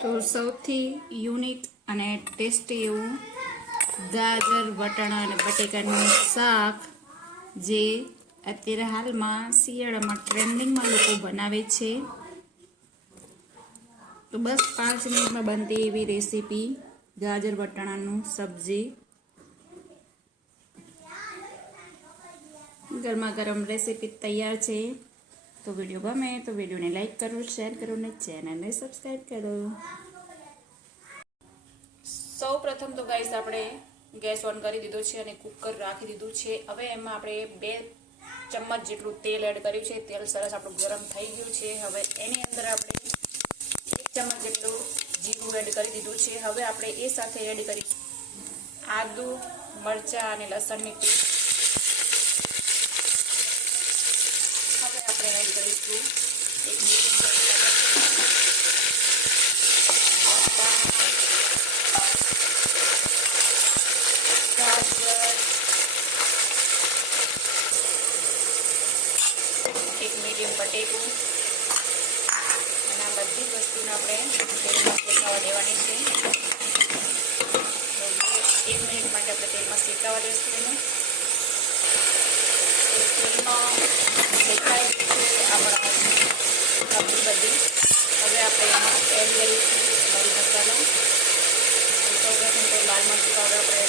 તો સૌથી યુનિક અને ટેસ્ટી એવું ગાજર, વટાણા અને બટેકાનું શાક જે અત્યારે હાલમાં શિયાળામાં ટ્રેન્ડિંગમાં લોકો બનાવે છે. તો બસ પાંચ મિનિટમાં બનતી એવી રેસીપી ગાજર, વટાણાનું સબ્જી. ગરમા ગરમ રેસીપી તૈયાર છે. તો વીડિયો ગમે તો વિડીયોને લાઈક કરો, શેર કરો અને ચેનલને સબસ્ક્રાઈબ કરો. સૌ પ્રથમ તો ગાઈસ આપણે ગેસ ઓન કરી દીધો છે અને કુકર રાખી દીધું છે. હવે એમાં આપણે બે ચમચ જેટલું તેલ એડ કર્યું છે. તેલ સરસ આપણું ગરમ થઈ ગયું છે. હવે એની અંદર આપણે એક ચમચ જેટલું જીરું એડ કરી દીધું છે. હવે આપણે એ સાથે એડ કરીશું આદુ, મરચાં અને લસણની પેસ્ટ હવે આપણે એડ કરીશું એક મીડિયમ બટેકું અને આ બધી જ વસ્તુને આપણે શેકાવા દેવાની છે. એક મિનિટ માટે આપણે તેલમાં શેકાવા દઈશું એને. તેલમાં શેકાઈ ગયું છે આપણા સબ્જી બધી. હવે આપણે એમાં એડ કરીશું મરી મસાલો લાલ મરચું પાવડર આપણે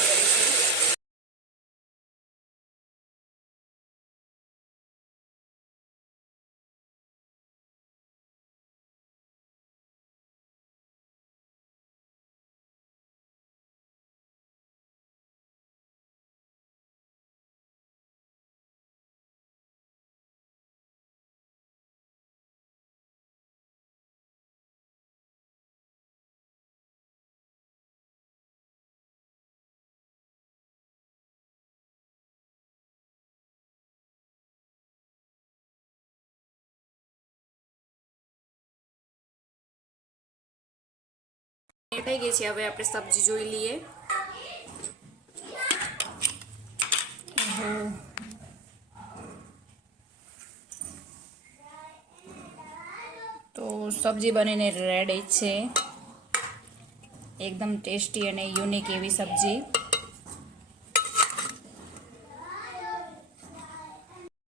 થઈ ગઈ છે. હવે આપણે સબ્જી જોઈ લઈએ. તો સબ્જી બનીને રેડી છે. એકદમ ટેસ્ટી અને યુનિક એવી સબ્જી.